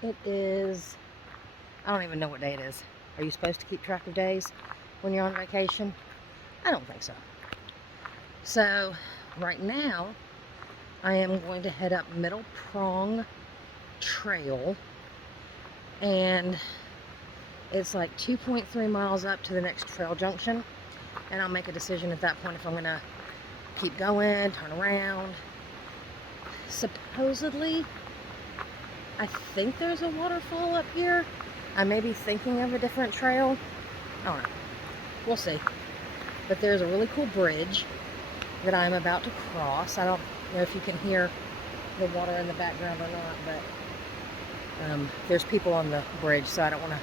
It is, I don't even know what day it is. Are you supposed to keep track of days when you're on vacation? I don't think so. So right now I am going to head up Middle Prong Trail, and it's like 2.3 miles up to the next trail junction, and I'll make a decision at that point if I'm gonna keep going, turn around. Supposedly, I think there's a waterfall up here. I may be thinking of a different trail. I don't know. We'll see. But there's a really cool bridge that I'm about to cross. I don't know if you can hear the water in the background or not, but there's people on the bridge, so I don't want to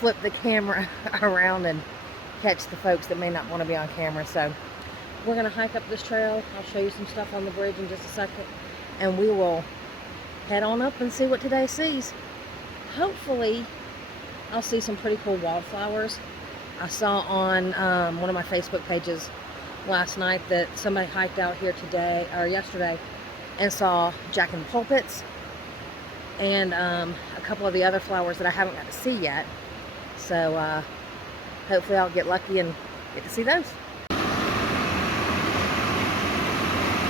flip the camera around and catch the folks that may not want to be on camera. So we're going to hike up this trail. I'll show you some stuff on the bridge in just a second, and we will head on up and see what today sees. Hopefully I'll see some pretty cool wildflowers. I saw on one of my Facebook pages last night that somebody hiked out here today or yesterday and saw jack and pulpits and a couple of the other flowers that I haven't got to see yet. So hopefully I'll get lucky and get to see those.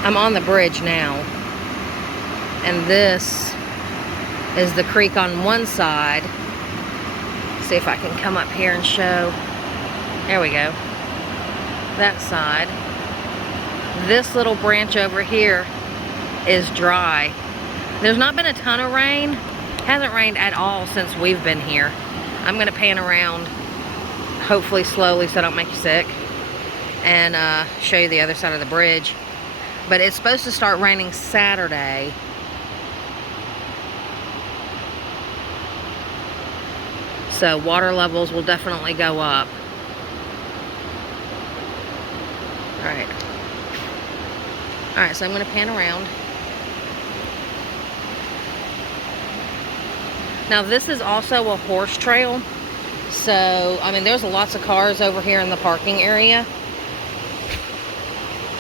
I'm on the bridge now, and this is the creek on one side. See if I can come up here and show. There we go. That side. This little branch over here is dry. There's not been a ton of rain. Hasn't rained at all since we've been here. I'm gonna pan around, hopefully slowly so I don't make you sick, and show you the other side of the bridge. But it's supposed to start raining Saturday. So water levels will definitely go up. Alright, so I'm going to pan around. Now this is also a horse trail. So, I mean, there's lots of cars over here in the parking area.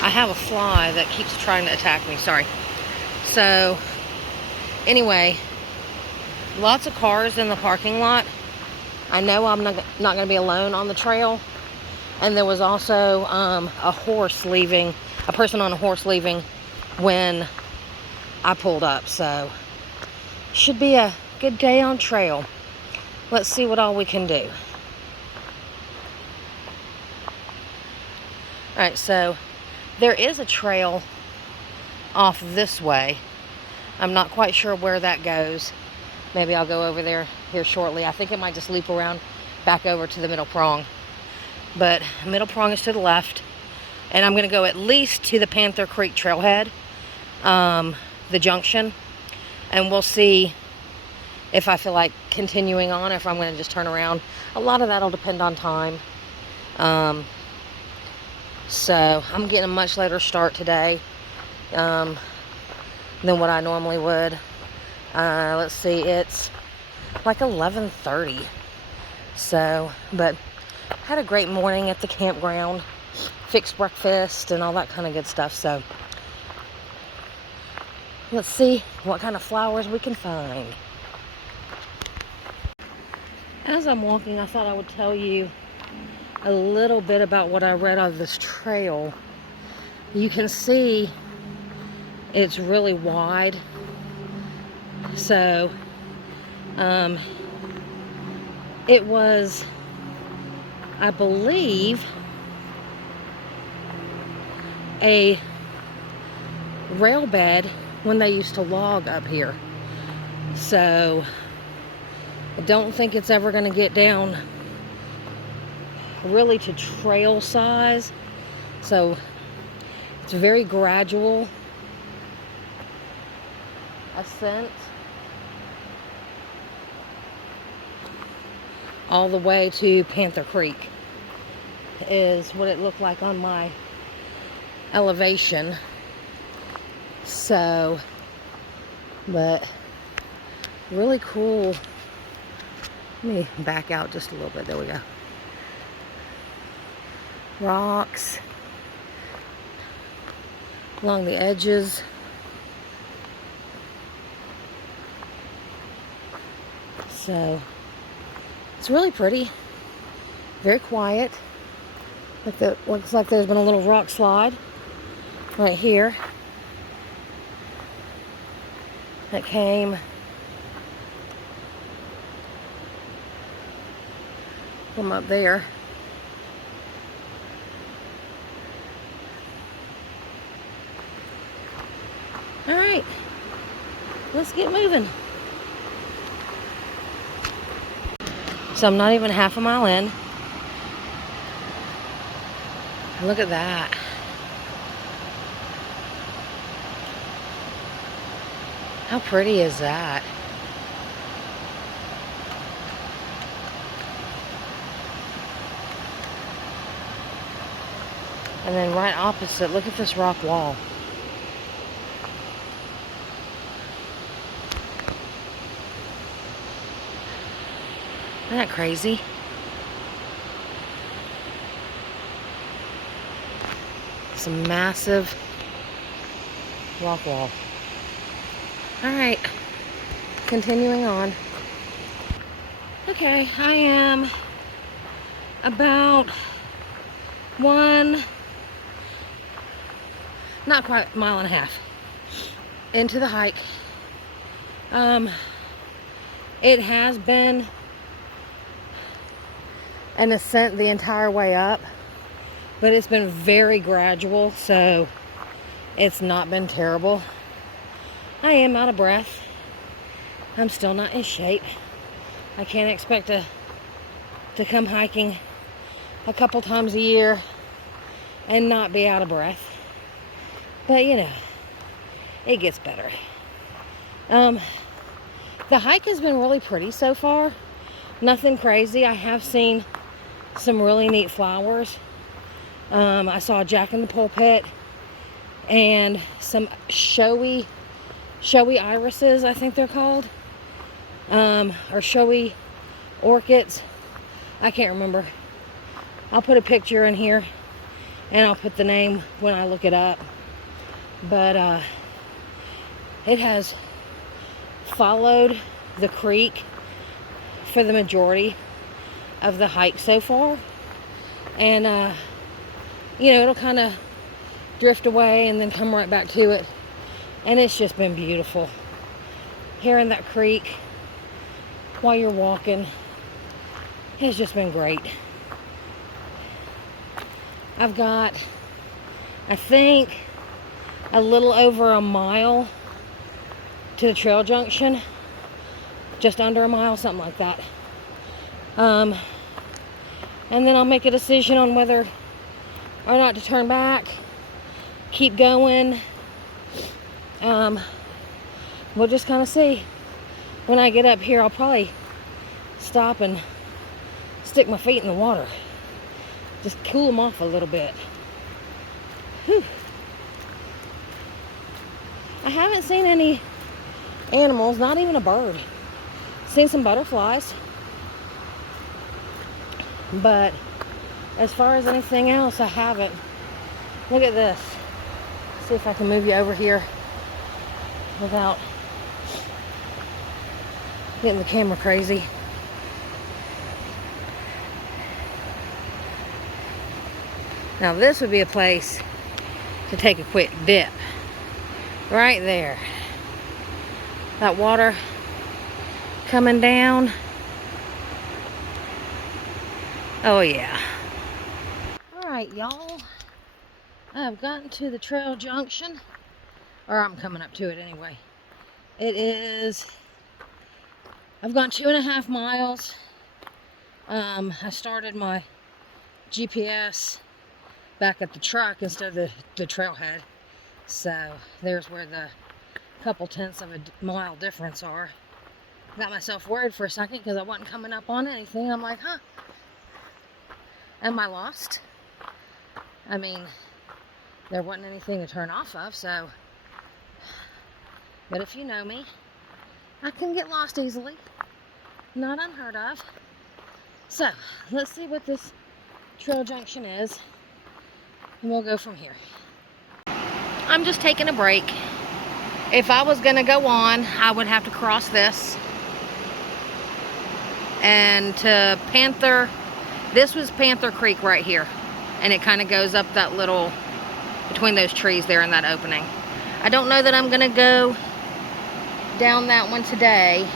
I have a fly that keeps trying to attack me, sorry. So, anyway, lots of cars in the parking lot. I know I'm not going to be alone on the trail. And there was also a person on a horse leaving when I pulled up. So, should be a good day on trail. Let's see what all we can do. Alright, so there is a trail off this way. I'm not quite sure where that goes. Maybe I'll go over there here shortly. I think it might just loop around back over to the Middle Prong. But Middle Prong is to the left. And I'm going to go at least to the Panther Creek trailhead, the junction. And we'll see if I feel like continuing on, or if I'm going to just turn around. A lot of that will depend on time. So I'm getting a much later start today than what I normally would. Let's see, it's like 11:30. So, but had a great morning at the campground. Fixed breakfast and all that kind of good stuff. So let's see what kind of flowers we can find. As I'm walking, I thought I would tell you a little bit about what I read on this trail. You can see it's really wide. So it was, I believe, a rail bed when they used to log up here. So I don't think it's ever going to get down really to trail size. So it's very gradual ascent all the way to Panther Creek is what it looked like on my elevation. So, but really cool. Let me back out just a little bit. There we go. Rocks along the edges. So it's really pretty, very quiet. Looks like there's been a little rock slide right here that came from up there. All right, let's get moving. So I'm not even half a mile in. Look at that. How pretty is that? And then right opposite, look at this rock wall. Isn't that crazy? It's a massive rock wall. All right, continuing on. Okay, I am about not quite a mile and a half into the hike. It has been an ascent the entire way up, but it's been very gradual, so it's not been terrible. I am out of breath. I'm still not in shape. I can't expect to come hiking a couple times a year and not be out of breath. But you know, it gets better. The hike has been really pretty so far. Nothing crazy. I have seen some really neat flowers. I saw Jack in the Pulpit and some showy irises, I think they're called, or showy orchids. I can't remember. I'll put a picture in here and I'll put the name when I look it up. But it has followed the creek for the majority of the hike so far, and you know, it'll kind of drift away and then come right back to it, and it's just been beautiful hearing that creek while you're walking. It's just been great. I've got, I think, a little over a mile to the trail junction, just under a mile, something like that. And then I'll make a decision on whether or not to turn back, keep going. We'll just kind of see. When I get up here, I'll probably stop and stick my feet in the water. Just cool them off a little bit. Whew. I haven't seen any animals, not even a bird. Seen some butterflies. But as far as anything else, I haven't. Look at this. See if I can move you over here without getting the camera crazy. Now this would be a place to take a quick dip. Right there. That water coming down. Oh yeah. Alright y'all. I've gotten to the trail junction. Or I'm coming up to it anyway. It is, I've gone 2.5 miles. I started my GPS back at the truck instead of the trailhead. So there's where the couple tenths of a mile difference are. Got myself worried for a second because I wasn't coming up on anything. I'm like, huh, am I lost? I mean, there wasn't anything to turn off of, so. But if you know me, I can get lost easily. Not unheard of. So, let's see what this trail junction is, and we'll go from here. I'm just taking a break. If I was gonna go on, I would have to cross this. and to Panther. This was Panther Creek right here, and it kind of goes up that little, between those trees there in that opening. I don't know that I'm gonna go down that one today,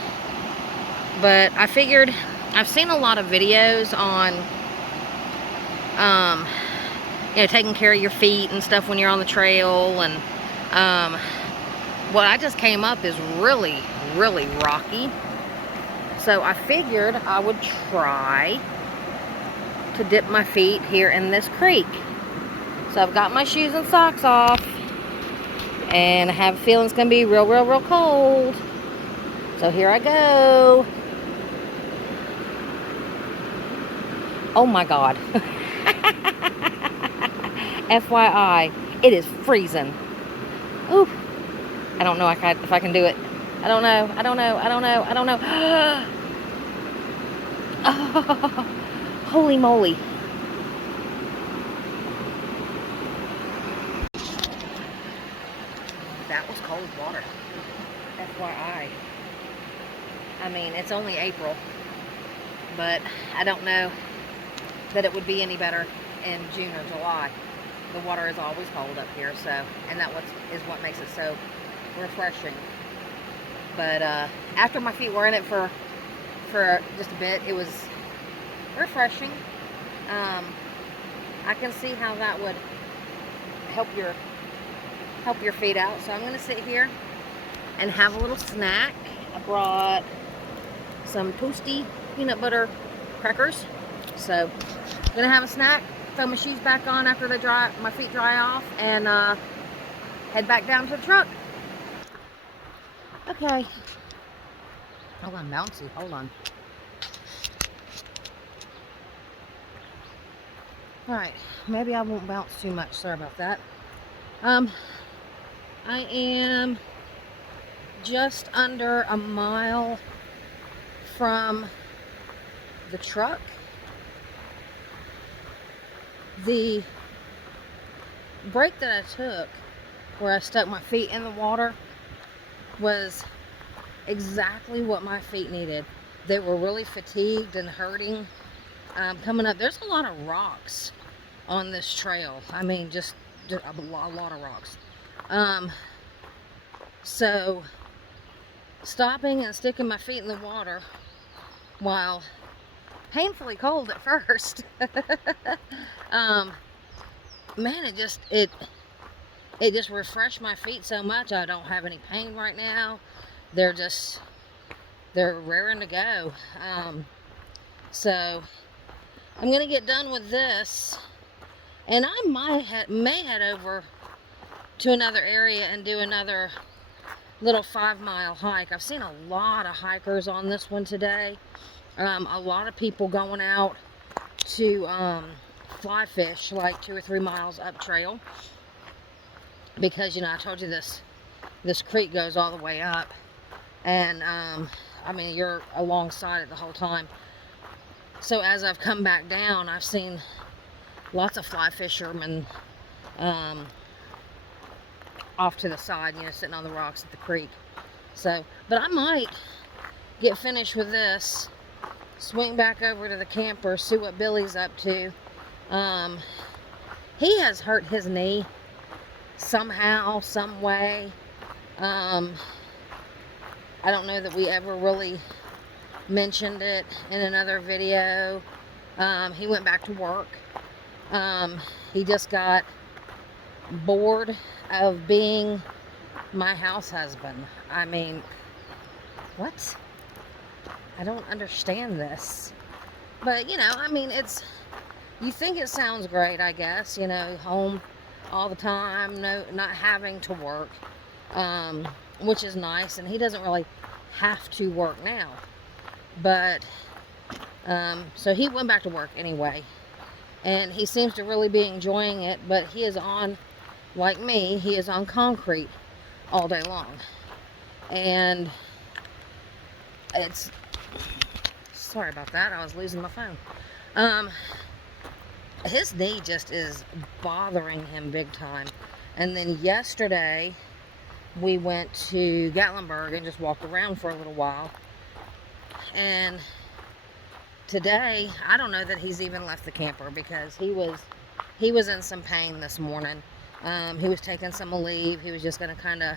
but I figured, I've seen a lot of videos on you know, taking care of your feet and stuff when you're on the trail, and what I just came up is really rocky, so I figured I would try to dip my feet here in this creek. So I've got my shoes and socks off, and I have a feeling it's gonna be real cold. So here I go. Oh my God. FYI, it is freezing. Ooh. I don't know if I can do it. I don't know. Oh, holy moly. That was cold water. FYI. I mean, it's only April, but I don't know that it would be any better in June or July. The water is always cold up here, so, and that is what makes it so refreshing. But after my feet were in it for just a bit, it was refreshing. I can see how that would help your feet out. So I'm going to sit here and have a little snack. I brought some toasty peanut butter crackers. So I'm going to have a snack, throw my shoes back on after my feet dry off, and head back down to the truck. Okay. Oh, I'm bouncy. Hold on. Alright, maybe I won't bounce too much. Sorry about that. I am just under a mile from the truck. The break that I took, where I stuck my feet in the water, was exactly what my feet needed. They were really fatigued and hurting. Coming up, there's a lot of rocks on this trail. I mean, just a lot of rocks. So stopping and sticking my feet in the water, while painfully cold at first, man, it just refreshed my feet so much. I don't have any pain right now. They're raring to go. So I'm gonna get done with this, and I may head over to another area and do another little 5-mile hike. I've seen a lot of hikers on this one today. A lot of people going out to fly fish like 2 or 3 miles up trail, because, you know, I told you this creek goes all the way up, and I mean, you're alongside it the whole time. So as I've come back down, I've seen lots of fly fishermen off to the side, you know, sitting on the rocks at the creek. So, but I might get finished with this, swing back over to the camper, see what Billy's up to. He has hurt his knee somehow, some way. I don't know that we ever really mentioned it in another video. He went back to work. He just got bored of being my house husband. I mean, what? I don't understand this. But, you know, I mean, you think it sounds great, I guess, you know, home all the time, not having to work, which is nice, and he doesn't really have to work now. But so he went back to work anyway, and he seems to really be enjoying it. But he is on, like me, he is on concrete all day long, and it's, sorry about that, I was losing my phone. His knee just is bothering him big time. And then yesterday we went to Gatlinburg and just walked around for a little while, and today, I don't know that he's even left the camper because he was in some pain this morning. He was taking some leave. He was just going to kind of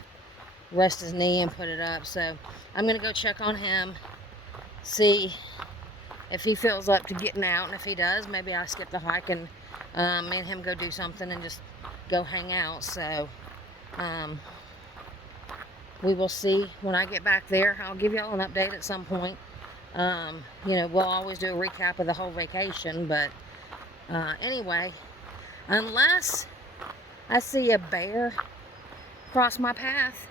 rest his knee and put it up. So I'm going to go check on him, see if he feels up to getting out. And if he does, maybe I skip the hike and me and him go do something and just go hang out. So we will see when I get back there. I'll give y'all an update at some point. You know, we'll always do a recap of the whole vacation, but anyway, unless I see a bear cross my path,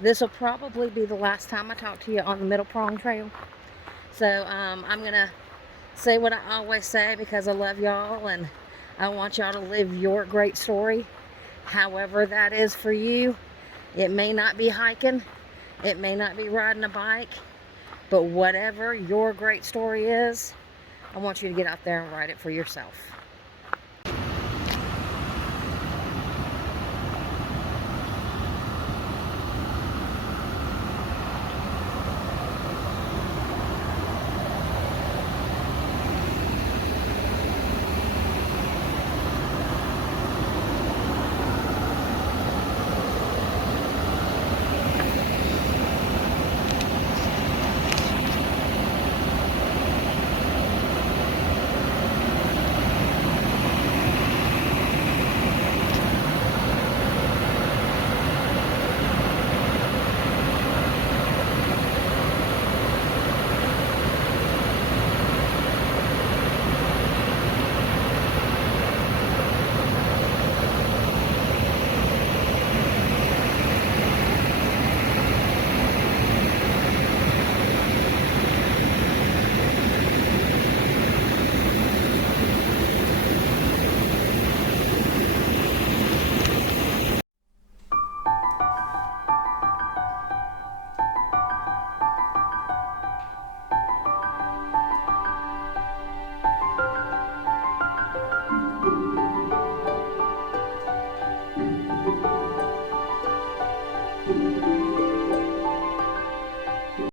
this will probably be the last time I talk to you on the Middle Prong Trail. So I'm gonna say what I always say because I love y'all and I want y'all to live your great story, however that is for you. It may not be hiking, it may not be riding a bike, but whatever your great story is, I want you to get out there and write it for yourself.